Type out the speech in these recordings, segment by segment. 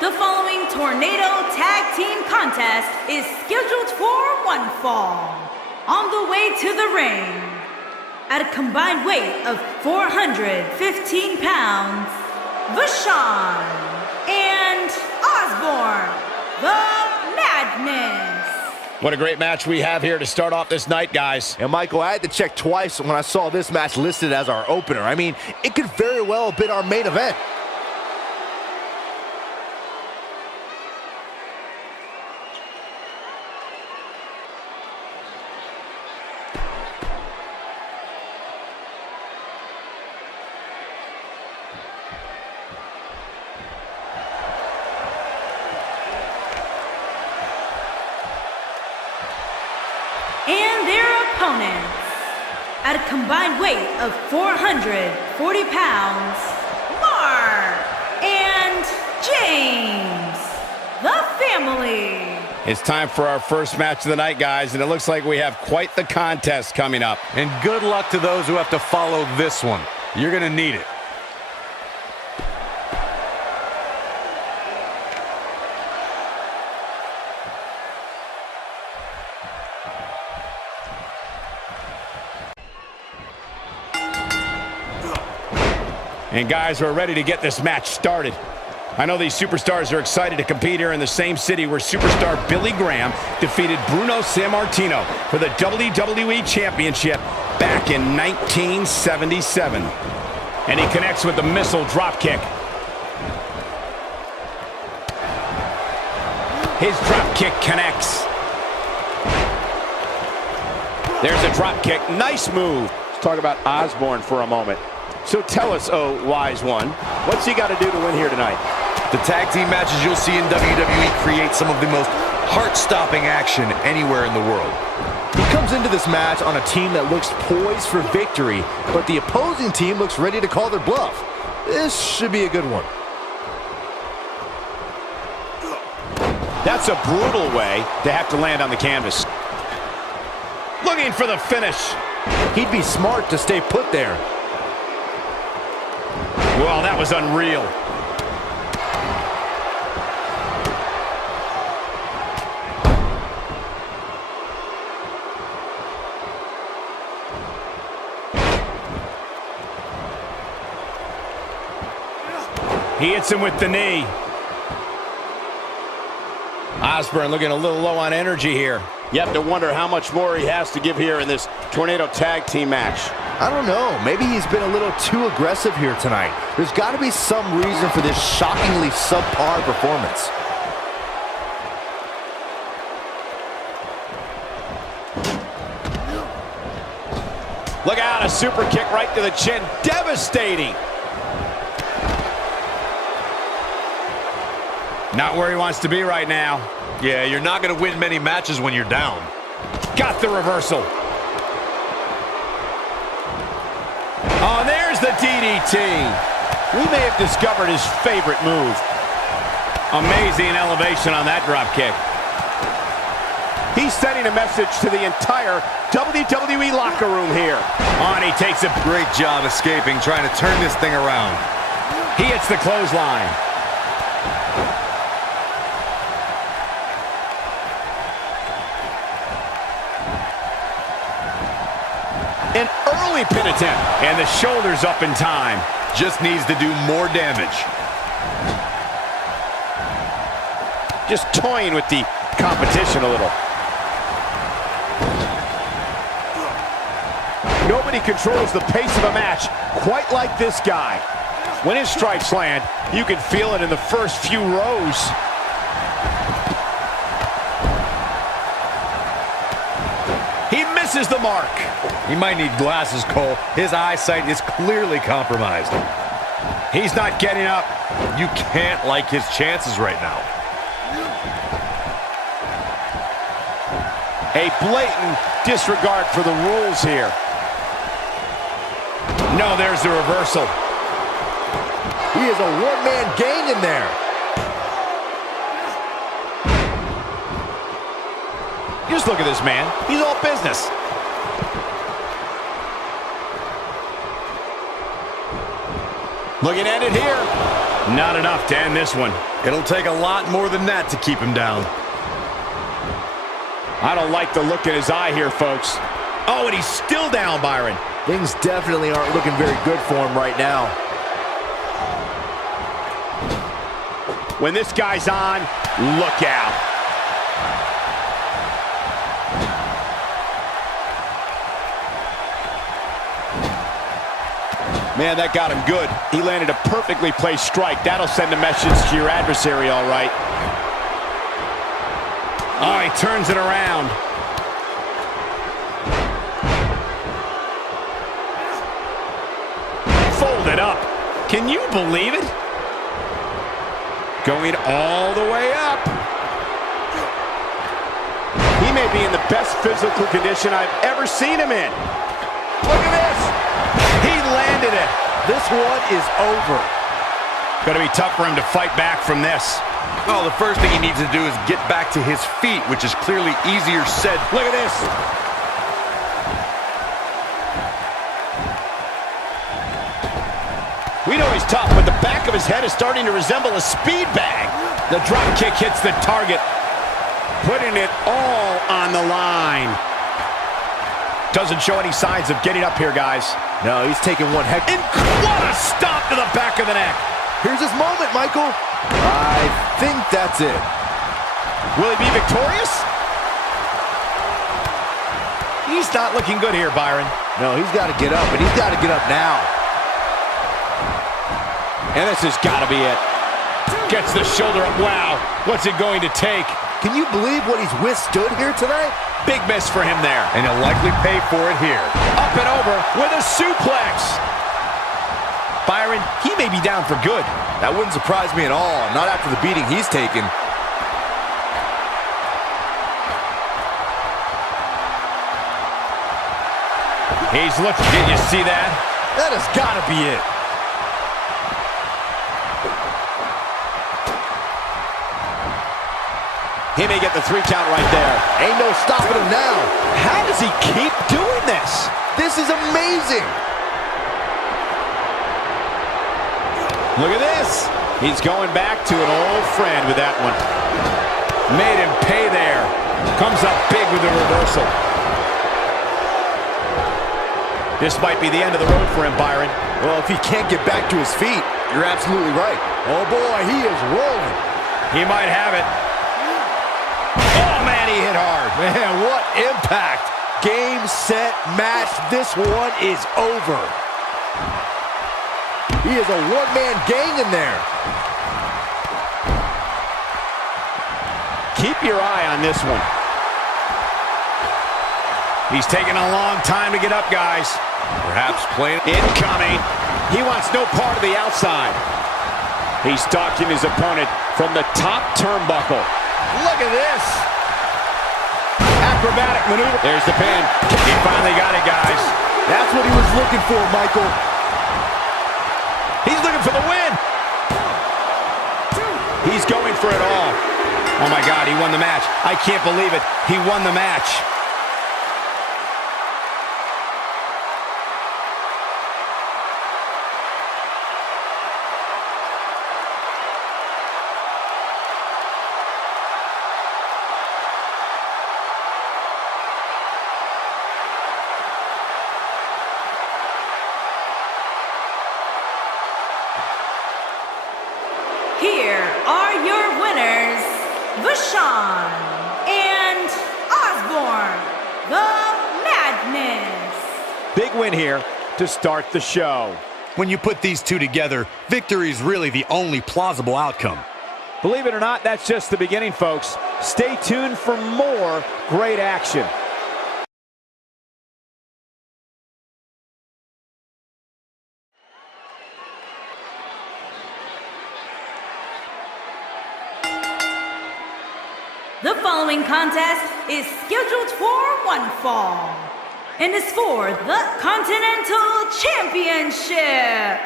The following Tornado Tag Team Contest is scheduled for one fall. On the way to the ring, at a combined weight of 415 pounds, Vachon and Osborne, the Madness. What a great match we have here to start off this night, guys. And Michael, I had to check twice when I saw this match listed as our opener. I mean, it could very well have been our main event. And their opponents, at a combined weight of 440 pounds, Mark and James, the family. It's time for our first match of the night, guys, and it looks like we have quite the contest coming up. And good luck to those who have to follow this one. You're going to need it. And guys, we're ready to get this match started. I know these superstars are excited to compete here in the same city where superstar Billy Graham defeated Bruno Sammartino for the WWE Championship back in 1977. And he connects with the missile dropkick. His dropkick connects. There's a dropkick. Nice move. Let's talk about Osborne for a moment. So tell us, oh, wise one, what's he got to do to win here tonight? The tag team matches you'll see in WWE create some of the most heart-stopping action anywhere in the world. He comes into this match on a team that looks poised for victory, but the opposing team looks ready to call their bluff. This should be a good one. That's a brutal way to have to land on the canvas. Looking for the finish. He'd be smart to stay put there. Well, that was unreal. He hits him with the knee. Osborne looking a little low on energy here. You have to wonder how much more he has to give here in this Tornado Tag Team match. I don't know. Maybe he's been a little too aggressive here tonight. There's got to be some reason for this shockingly subpar performance. Look out, a super kick right to the chin. Devastating. Not where he wants to be right now. Yeah, you're not going to win many matches when you're down. Got the reversal. Oh, there's the DDT. We may have discovered his favorite move. Amazing elevation on that drop kick. He's sending a message to the entire WWE locker room here. On, he takes a Great job escaping, trying to turn this thing around. He hits the clothesline. An early pin attempt. And the shoulder's up in time. Just needs to do more damage. Just toying with the competition a little. Nobody controls the pace of a match quite like this guy. When his strikes land, you can feel it in the first few rows. He misses misses the mark. He might need glasses, Cole. His eyesight is clearly compromised. He's not getting up. You can't like his chances right now. A blatant disregard for the rules here. No, there's the reversal. He is a one-man gang in there. Just look at this man. He's all business. Looking at it here. Not enough to end this one. It'll take a lot more than that to keep him down. I don't like the look in his eye here, folks. Oh, and he's still down, Byron. Things definitely aren't looking very good for him right now. When this guy's on, look out. Man, that got him good. He landed a perfectly placed strike. That'll send a message to your adversary, all right. Oh, he turns it around. Folded up. Can you believe it? Going all the way up. He may be in the best physical condition I've ever seen him in. Look at this. He landed it. This one is over. Going to be tough for him to fight back from this. Oh, the first thing he needs to do is get back to his feet, which is clearly easier said. Look at this. We know he's tough, but the back of his head is starting to resemble a speed bag. The drop kick hits the target, putting it all on the line. Doesn't show any signs of getting up here, guys. No, he's taking one heck. And what a stop to the back of the neck. Here's his moment, Michael. I think that's it. Will he be victorious? He's not looking good here, Byron. No, he's got to get up, and he's got to get up now. And this has got to be it. Gets the shoulder up. Wow, what's it going to take? Can you believe what he's withstood here tonight? Big miss for him there. And he'll likely pay for it here. Up and over with a suplex. Byron, he may be down for good. That wouldn't surprise me at all, not after the beating he's taken. He's looking. Did you see that? That has got to be it. He may get the 3 count right there. Ain't no stopping him now. How does he keep doing this? This is amazing. Look at this. He's going back to an old friend with that one. Made him pay there. Comes up big with the reversal. This might be the end of the road for him, Byron. Well, if he can't get back to his feet, you're absolutely right. Oh, boy, he is rolling. He might have it. Oh, man, he hit hard. Man, what impact. Game, set, match. This one is over. He is a one-man gang in there. Keep your eye on this one. He's taking a long time to get up, guys. Perhaps playing Incoming. He wants no part of the outside. He's stalking his opponent from the top turnbuckle. Look at this. Acrobatic maneuver. There's the pin. He finally got it, guys. That's what he was looking for, Michael. He's looking for the win. He's going for it all. Oh, my God, he won the match. I can't believe it. He won the match. Here are your winners, Vachon and Osborne, the Madness. Big win here to start the show. When you put these two together, victory is really the only plausible outcome. Believe it or not, that's just the beginning, folks. Stay tuned for more great action. The following contest is scheduled for one fall and is for the Continental Championship.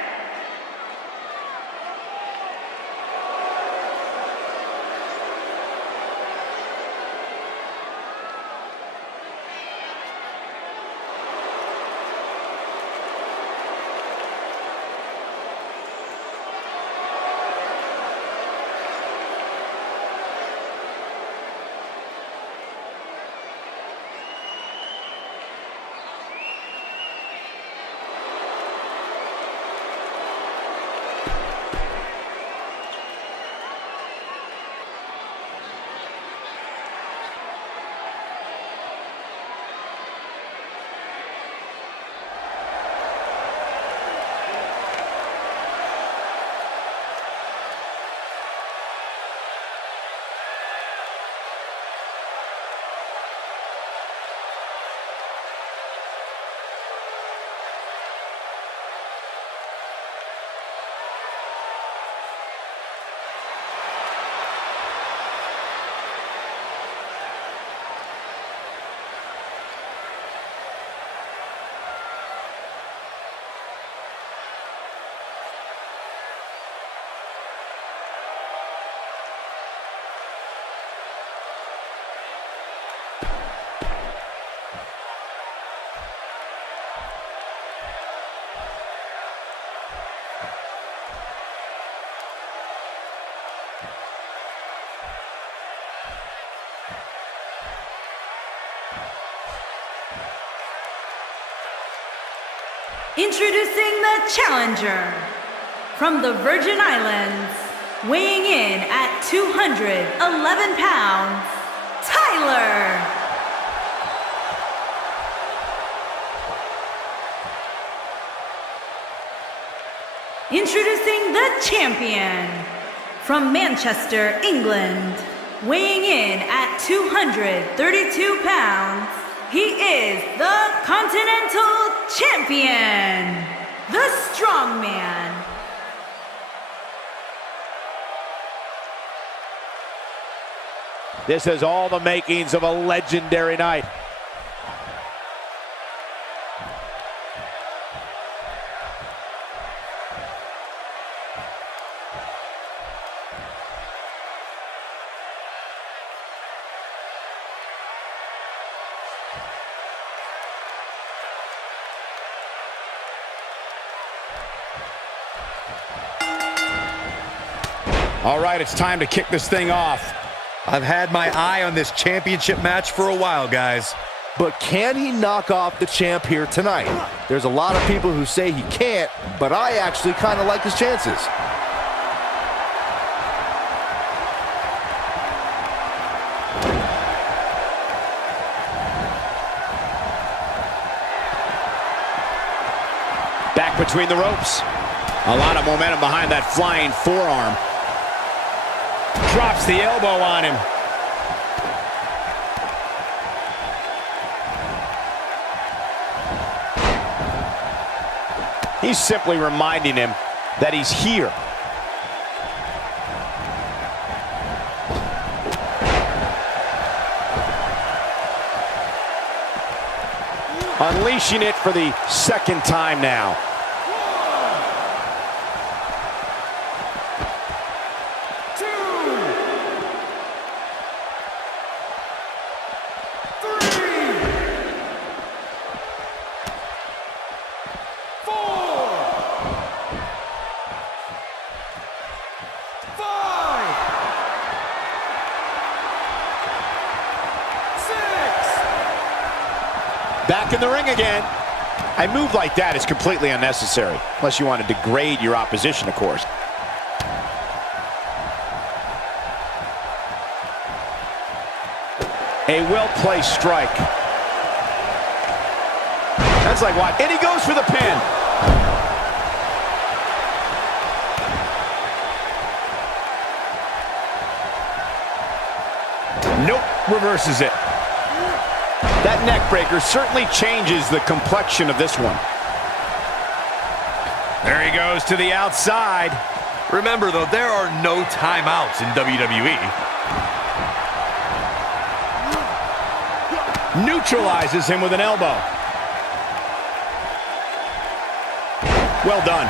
Introducing the challenger from the Virgin Islands, weighing in at 211 pounds, Tyler. Introducing the champion from Manchester, England, weighing in at 232 pounds, he is the Continental Champion, the Strongman. This has all the makings of a legendary night. All right, it's time to kick this thing off. I've had my eye on this championship match for a while, guys. But can he knock off the champ here tonight? There's a lot of people who say he can't, but I actually kind of like his chances. Back between the ropes. A lot of momentum behind that flying forearm. Drops the elbow on him. He's simply reminding him that he's here. Unleashing it for the second time now. Back in the ring again. A move like that is completely unnecessary, unless you want to degrade your opposition, of course. A well-placed strike. That's like what? And he goes for the pin. Nope, reverses it. That neck breaker certainly changes the complexion of this one. There he goes to the outside. Remember, though, there are no timeouts in WWE. Neutralizes him with an elbow. Well done.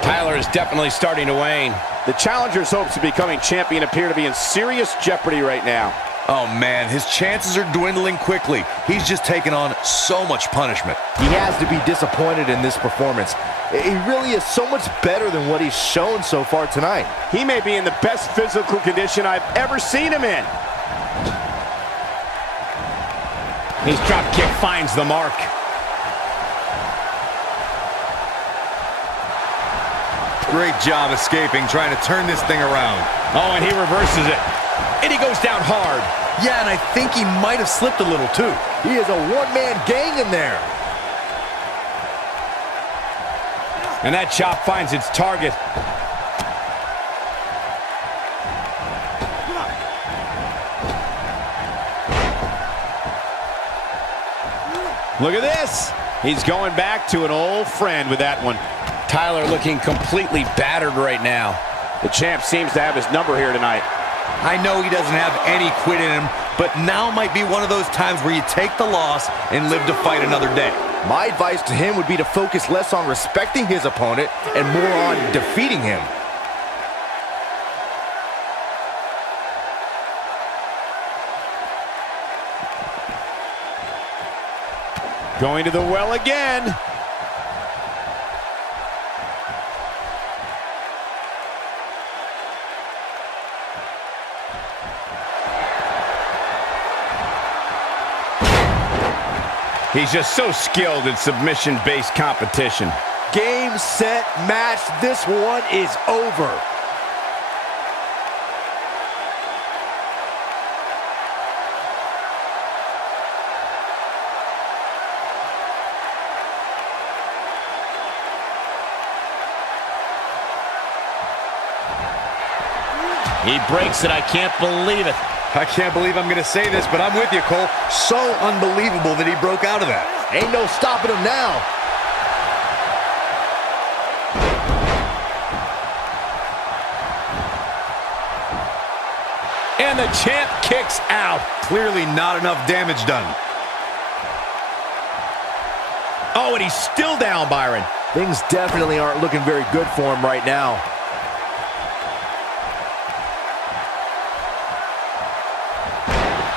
Tyler is definitely starting to wane. The challenger's hopes of becoming champion appear to be in serious jeopardy right now. Oh man, his chances are dwindling quickly. He's just taken on so much punishment. He has to be disappointed in this performance. He really is so much better than what he's shown so far tonight. He may be in the best physical condition I've ever seen him in. His drop kick finds the mark. Great job escaping, trying to turn this thing around. Oh, and he reverses it. And he goes down hard. Yeah, and I think he might have slipped a little too. He is a one-man gang in there. And that chop finds its target. Look at this. He's going back to an old friend with that one. Tyler looking completely battered right now. The champ seems to have his number here tonight. I know he doesn't have any quit in him, but now might be one of those times where you take the loss and live to fight another day. My advice to him would be to focus less on respecting his opponent and more on defeating him. Going to the well again. He's just so skilled in submission-based competition. Game, set, match. This one is over. He breaks it. I can't believe it. I can't believe I'm going to say this, but I'm with you, Cole. So unbelievable that he broke out of that. Ain't no stopping him now. And the champ kicks out. Clearly not enough damage done. Oh, and he's still down, Byron. Things definitely aren't looking very good for him right now.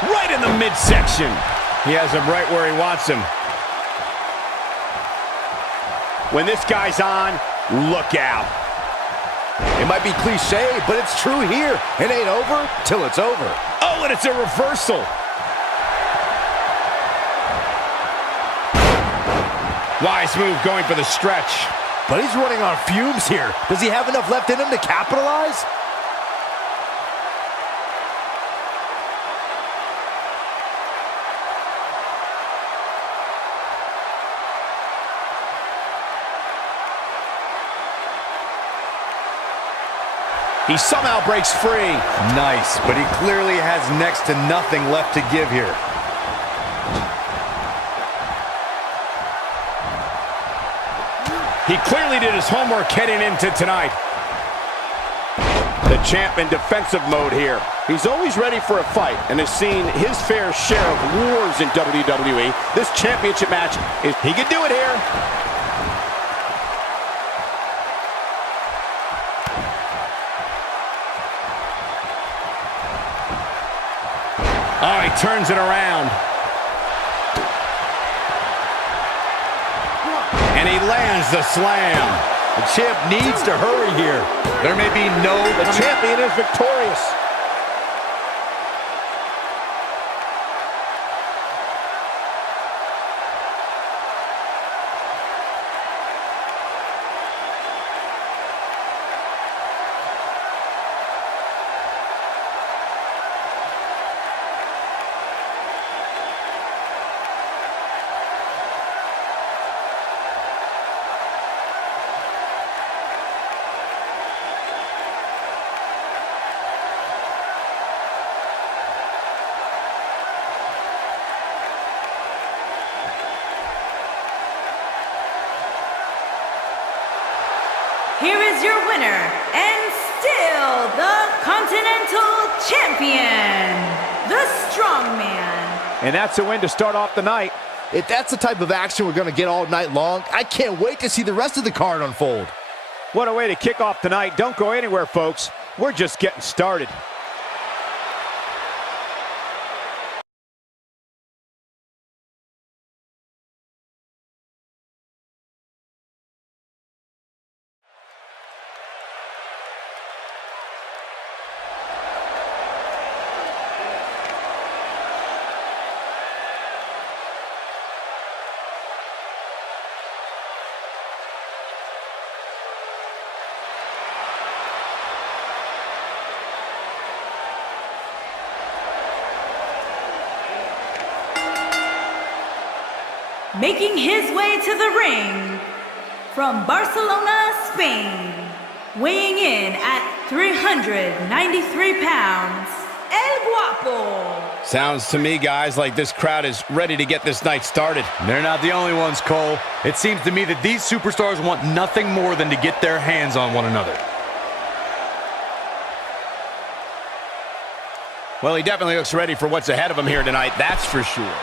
Right in the midsection. He has him right where he wants him. When this guy's on, look out. It might be cliche, but it's true here. It ain't over till it's over. Oh, and it's a reversal. Wise move going for the stretch. But he's running on fumes here. Does he have enough left in him to capitalize? He somehow breaks free. Nice, but he clearly has next to nothing left to give here. He clearly did his homework heading into tonight. The champ in defensive mode here. He's always ready for a fight and has seen his fair share of wars in WWE. This championship match, he could do it here. Oh, he turns it around. And he lands the slam. The champ needs to hurry here. There may be no... The champion is victorious. Here is your winner and still the Continental Champion, the Strongman. And that's a win to start off the night. If that's the type of action we're going to get all night long, I can't wait to see the rest of the card unfold. What a way to kick off tonight. Don't go anywhere, folks. We're just getting started. Making his way to the ring from Barcelona, Spain, weighing in at 393 pounds, El Guapo. Sounds to me, guys, like this crowd is ready to get this night started. They're not the only ones, Cole. It seems to me that these superstars want nothing more than to get their hands on one another. Well, he definitely looks ready for what's ahead of him here tonight, that's for sure.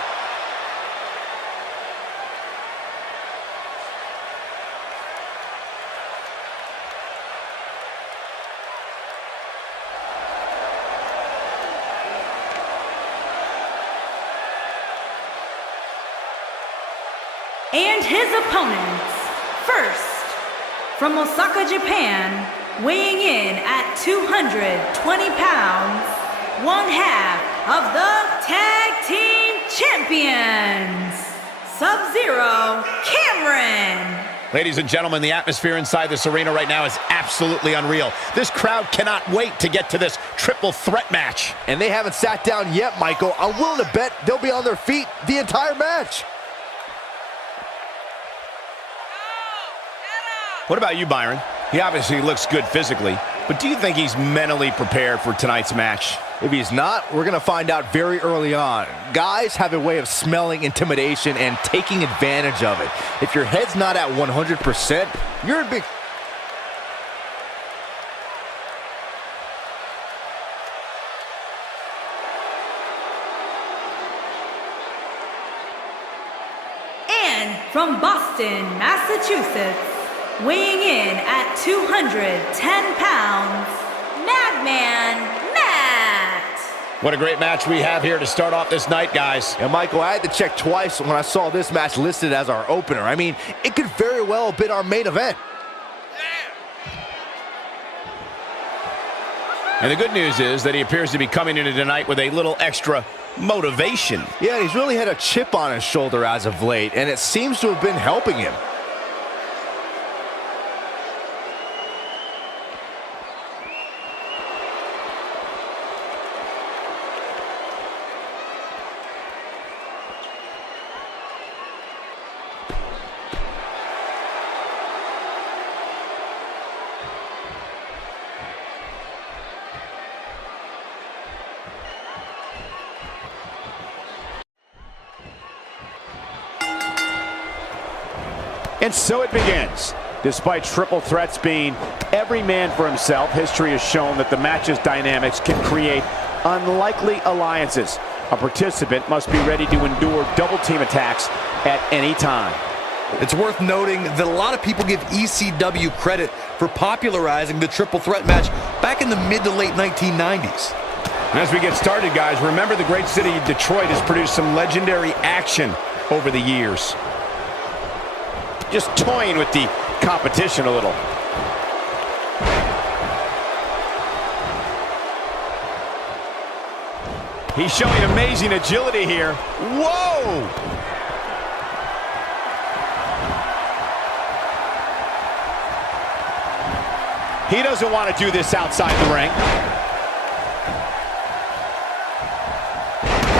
And his opponents, first, from Osaka, Japan, weighing in at 220 pounds, one half of the Tag Team Champions, Sub-Zero Cameron. Ladies and gentlemen, the atmosphere inside this arena right now is absolutely unreal. This crowd cannot wait to get to this triple threat match. And they haven't sat down yet, Michael. I'm willing to bet they'll be on their feet the entire match. What about you, Byron? He obviously looks good physically, but do you think he's mentally prepared for tonight's match? If he's not, we're going to find out very early on. Guys have a way of smelling intimidation and taking advantage of it. If your head's not at 100%, you're in big... And from Boston, Massachusetts, weighing in at 210 pounds, Madman Matt. What a great match we have here to start off this night, guys. And Michael, I had to check twice when I saw this match listed as our opener. I mean, it could very well have been our main event. And the good news is that he appears to be coming into tonight with a little extra motivation. Yeah, he's really had a chip on his shoulder as of late, and it seems to have been helping him. And so it begins. Despite triple threats being every man for himself, history has shown that the match's dynamics can create unlikely alliances. A participant must be ready to endure double team attacks at any time. It's worth noting that a lot of people give ECW credit for popularizing the triple threat match back in the mid to late 1990s. And as we get started, guys, remember the great city of Detroit has produced some legendary action over the years. Just toying with the competition a little. He's showing amazing agility here. Whoa! He doesn't want to do this outside the ring.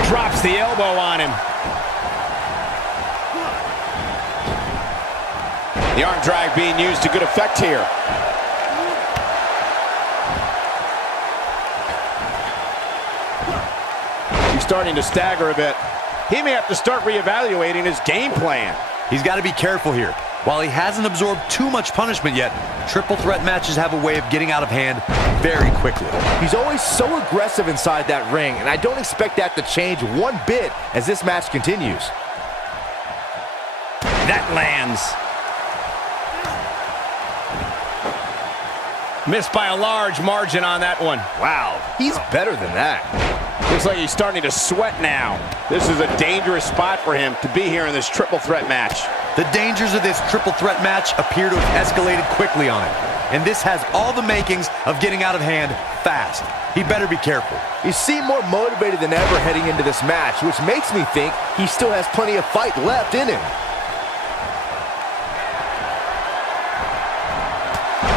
Drops the elbow on him. The arm drag being used to good effect here. He's starting to stagger a bit. He may have to start reevaluating his game plan. He's got to be careful here. While he hasn't absorbed too much punishment yet, triple threat matches have a way of getting out of hand very quickly. He's always so aggressive inside that ring, and I don't expect that to change one bit as this match continues. That lands. Missed by a large margin on that one. Wow, he's better than that. Looks like he's starting to sweat now. This is a dangerous spot for him to be here in this triple threat match. The dangers of this triple threat match appear to have escalated quickly on him. And this has all the makings of getting out of hand fast. He better be careful. He seemed more motivated than ever heading into this match, which makes me think he still has plenty of fight left in him.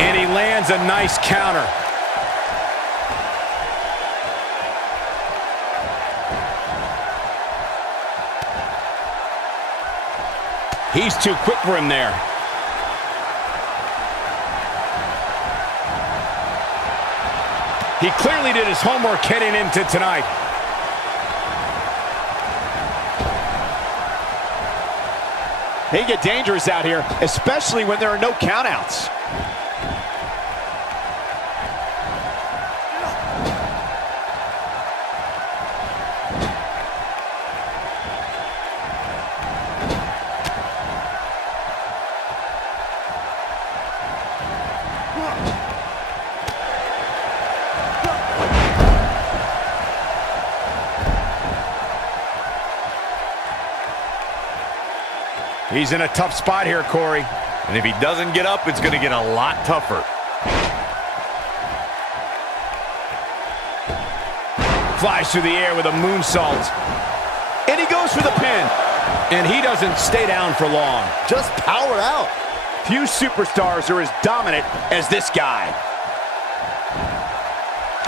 And he lands a nice counter. He's too quick for him there. He clearly did his homework heading into tonight. They get dangerous out here, especially when there are no countouts. He's in a tough spot here, Corey. And if he doesn't get up, it's going to get a lot tougher. Flies through the air with a moonsault. And he goes for the pin. And he doesn't stay down for long. Just powered out. Few superstars are as dominant as this guy.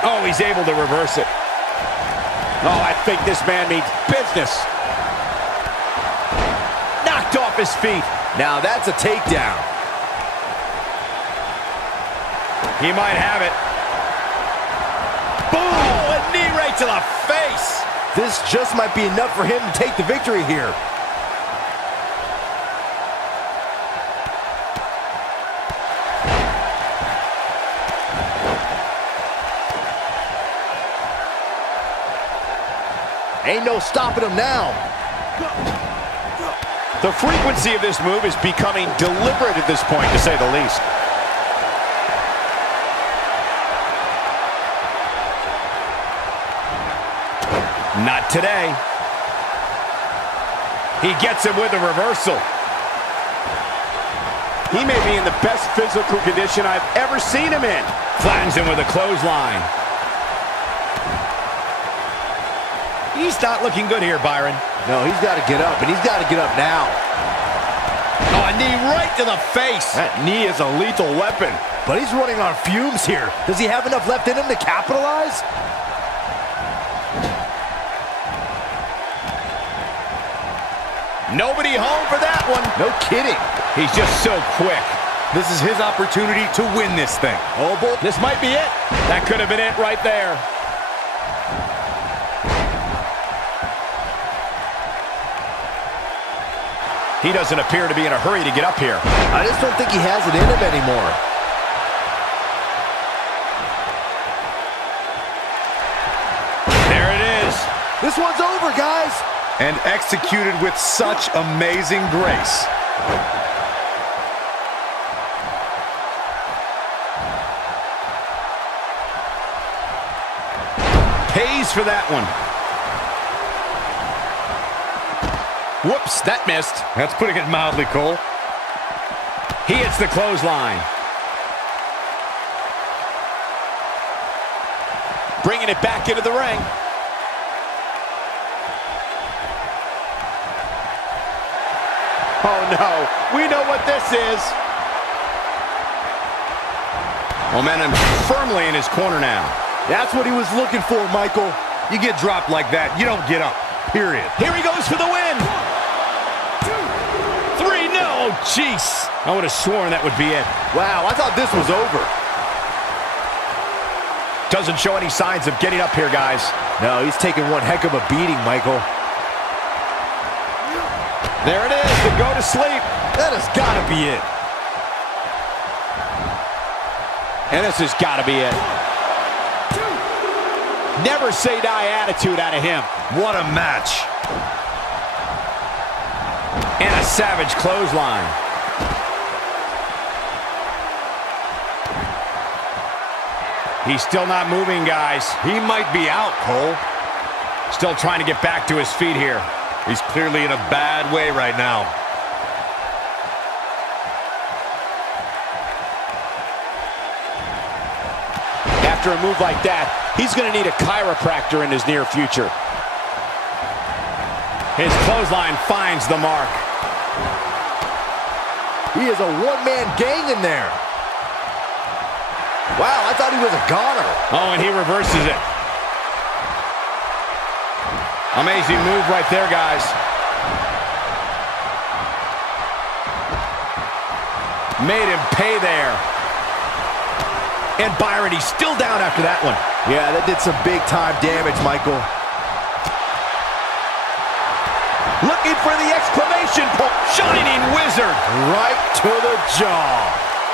Oh, he's able to reverse it. Oh, I think this man means business. Knocked off his feet. Now that's a takedown. He might have it. Boom! Oh, a knee right to the face. This just might be enough for him to take the victory here. Ain't no stopping him now. The frequency of this move is becoming deliberate at this point, to say the least. Not today. He gets him with a reversal. He may be in the best physical condition I've ever seen him in. Flattens him with a clothesline. He's not looking good here, Byron. No, he's got to get up, and he's got to get up now. Oh, a knee right to the face. That knee is a lethal weapon. But he's running on fumes here. Does he have enough left in him to capitalize? Nobody home for that one. No kidding. He's just so quick. This is his opportunity to win this thing. Oh, boy. This might be it. That could have been it right there. He doesn't appear to be in a hurry to get up here. I just don't think he has it in him anymore. There it is. This one's over, guys. And executed with such amazing grace. Pays for that one. Whoops, that missed. That's putting it mildly, Cole. He hits the clothesline. Bringing it back into the ring. Oh no, we know what this is. Momentum firmly in his corner now. That's what he was looking for, Michael. You get dropped like that, you don't get up, period. Here he goes for the win. 1, 2, 3, no, jeez. I would have sworn that would be it. Wow, I thought this was over. Doesn't show any signs of getting up here, guys. No, he's taking one heck of a beating, Michael. There it is, the go to sleep. That has got to be it. And this has got to be it. Never say die attitude out of him. What a match. And a savage clothesline. He's still not moving, guys. He might be out, Cole. Still trying to get back to his feet here. He's clearly in a bad way right now. After a move like that, he's going to need a chiropractor in his near future. His clothesline finds the mark. He is a one-man gang in there. Wow, I thought he was a goner. Oh, and he reverses it. Amazing move right there, guys. Made him pay there. And Byron, he's still down after that one. Yeah, that did some big-time damage, Michael. Looking for the exclamation point. Shining Wizard. Right to the jaw.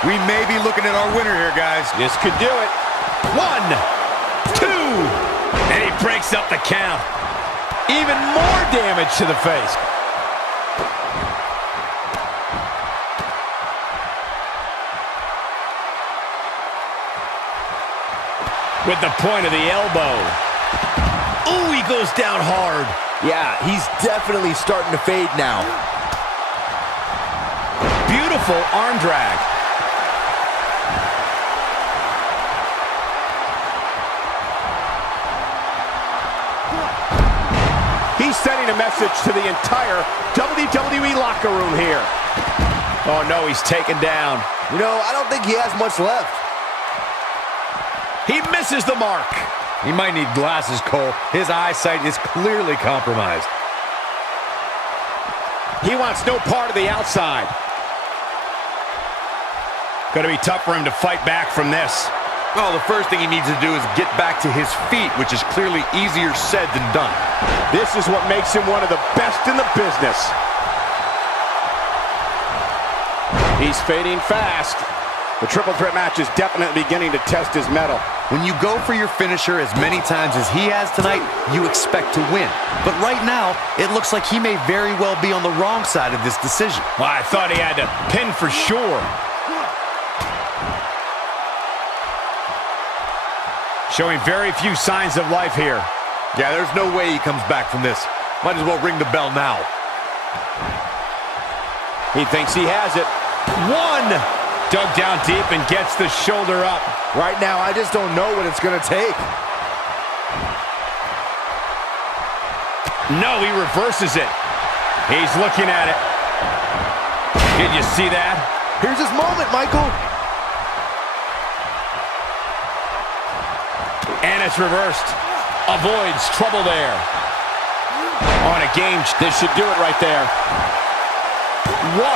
We may be looking at our winner here, guys. This could do it. 1, 2. And he breaks up the count. Even more damage to the face. With the point of the elbow. Ooh, he goes down hard. Yeah, he's definitely starting to fade now. Beautiful arm drag. He's sending a message to the entire WWE locker room here. Oh, no, he's taken down. You know, I don't think he has much left. He misses the mark. He might need glasses, Cole. His eyesight is clearly compromised. He wants no part of the outside. Going to be tough for him to fight back from this. Oh, the first thing he needs to do is get back to his feet, which is clearly easier said than done. This is what makes him one of the best in the business. He's fading fast. The triple threat match is definitely beginning to test his mettle. When you go for your finisher as many times as he has tonight, you expect to win. But right now, it looks like he may very well be on the wrong side of this decision. Well, I thought he had to pin for sure. Showing very few signs of life here. Yeah, there's no way he comes back from this. Might as well ring the bell now. He thinks he has it. 1. Dug down deep and gets the shoulder up. Right now, I just don't know what it's going to take. No, he reverses it. He's looking at it. Did you see that? Here's his moment, Michael. And it's reversed. Avoids trouble there. On a game, This should do it right there. 1.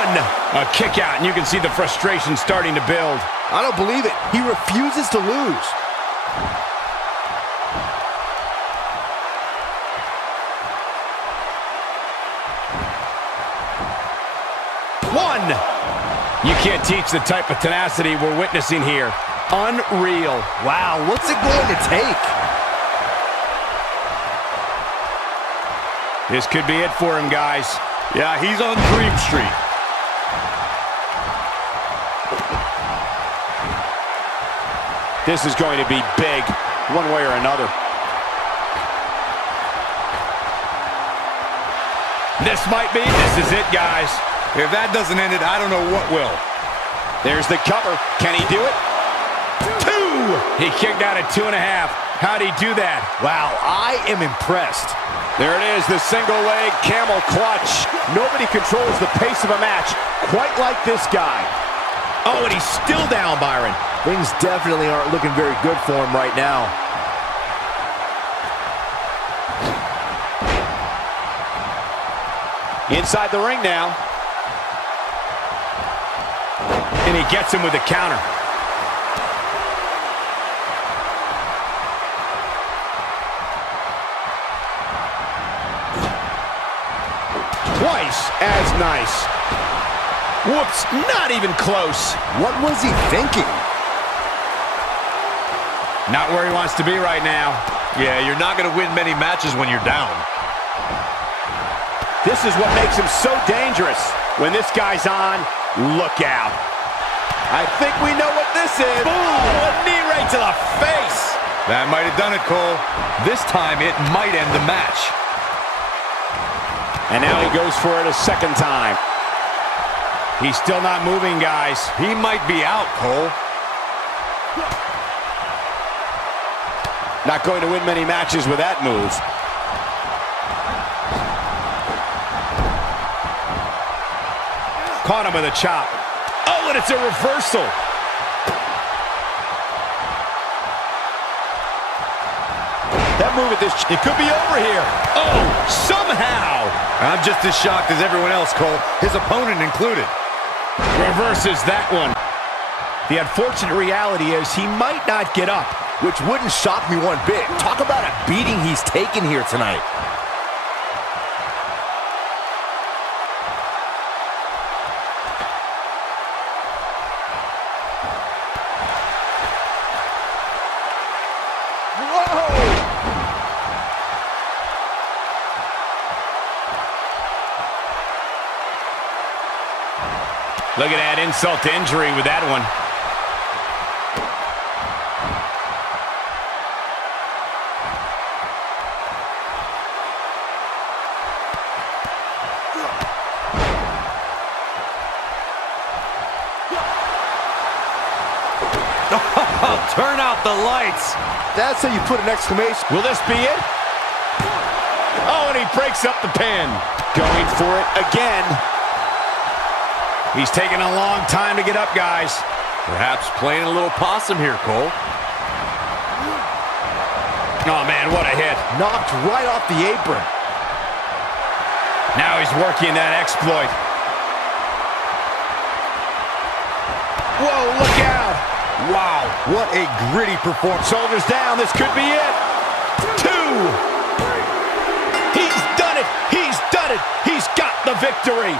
A kick out, and you can see the frustration starting to build. I don't believe it. He refuses to lose. You can't teach the type of tenacity we're witnessing here. Unreal. Wow, what's it going to take? This could be it for him, guys. Yeah, he's on Dream Street. This is going to be big, one way or another. This is it, guys. If that doesn't end it, I don't know what will. There's the cover. Can he do it? 2. He kicked out at 2.5. How'd he do that? Wow, I am impressed. There it is, the single leg camel clutch. Nobody controls the pace of a match quite like this guy. Oh, and he's still down, Byron. Things definitely aren't looking very good for him right now. Inside the ring now. And he gets him with a counter. Twice as nice. Whoops, not even close. What was he thinking? Not where he wants to be right now. Yeah, you're not going to win many matches when you're down. This is what makes him so dangerous. When this guy's on, look out. I think we know what this is. Boom! A knee right to the face. That might have done it, Cole. This time, it might end the match. And now he goes for it a second time. He's still not moving, guys. He might be out, Cole. Not going to win many matches with that move. Caught him with a chop. Oh, and it's a reversal. That move at this, It could be over here. Oh, somehow. I'm just as shocked as everyone else, Cole. His opponent included. Reverses that one. The unfortunate reality is he might not get up. Which wouldn't shock me one bit. Talk about a beating he's taken here tonight. Look at that insult to injury with that one. Turn out the lights. That's how you put an exclamation. Will this be it? Oh, and he breaks up the pin. going for it again. He's taking a long time to get up, guys. Perhaps playing a little possum here, Cole. Oh, man, what a hit. Knocked right off the apron. Now he's working that exploit. Whoa, look out. Wow, what a gritty performance. Shoulders down, this could be it. 2. He's done it. He's done it. He's got the victory.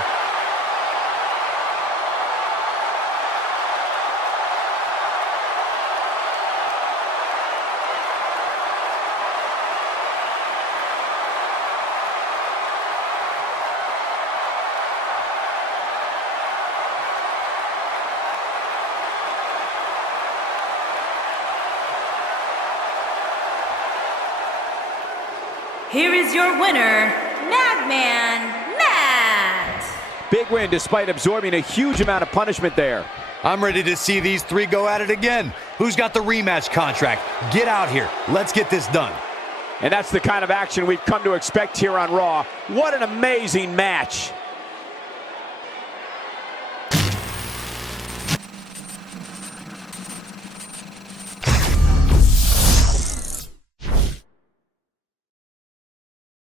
Here is your winner, Madman Matt. Big win despite absorbing a huge amount of punishment there. I'm ready to see these three go at it again. Who's got the rematch contract? Get out here. Let's get this done. And that's the kind of action we've come to expect here on Raw. What an amazing match.